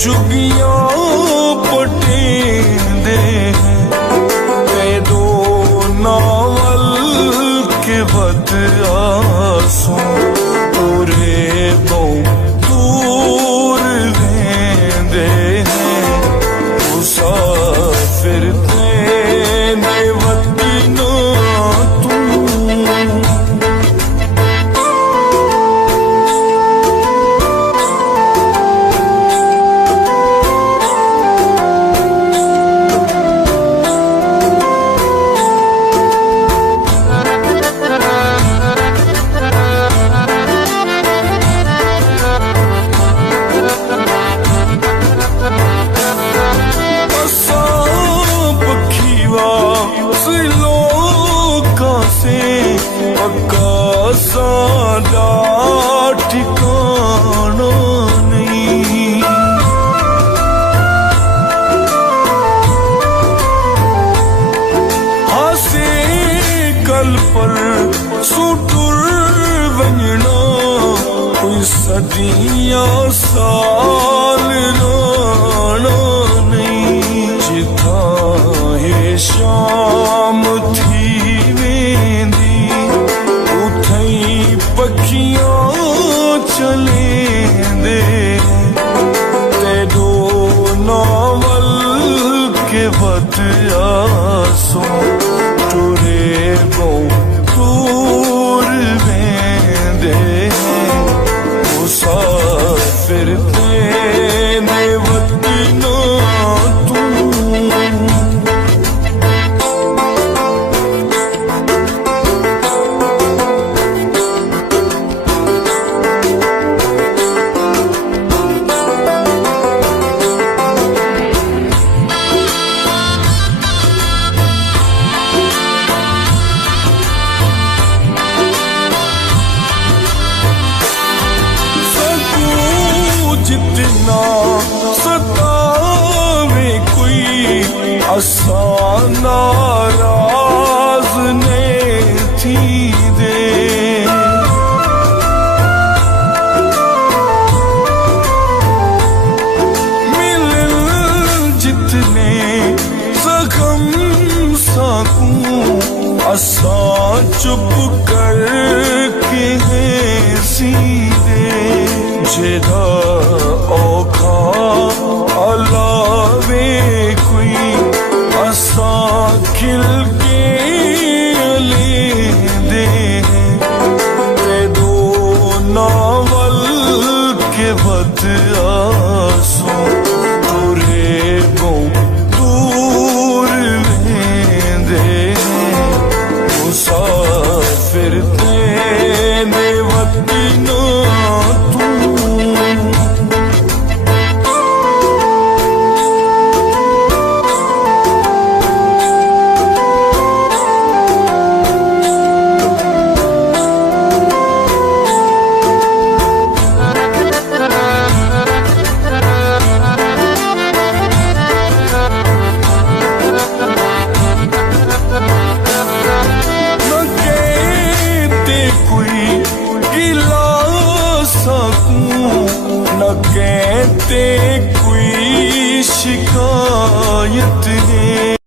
चुगियां पटेंदे ते दो नावल के बद आंसू पूरे बहुत दूर वेंदे मुसाफिर तेने वतनो तू सादा ठिकाना नहीं हासे कल पर सुटुर वंजना कोई सदियां साल राना नहीं जिथा है शाम थी वेंदी पखियां चलेंदे ते दो नावल के बद आंसू टुरे बहुत दूर वेंदे मुसाफिर तेने वतनो तू जितना सतावे कोई आसान नाराज ने थी दे मिल जितने जख्म साकू आसान चुप कर के है सीधे जेदा औखा अलावे कोई असा खिल के लेंदे ते दो नावल के बद आंसू पूरे बहुत दूर वेंदे मुसाफिर तेने वतनो तू न कहते कोई शिकायत है।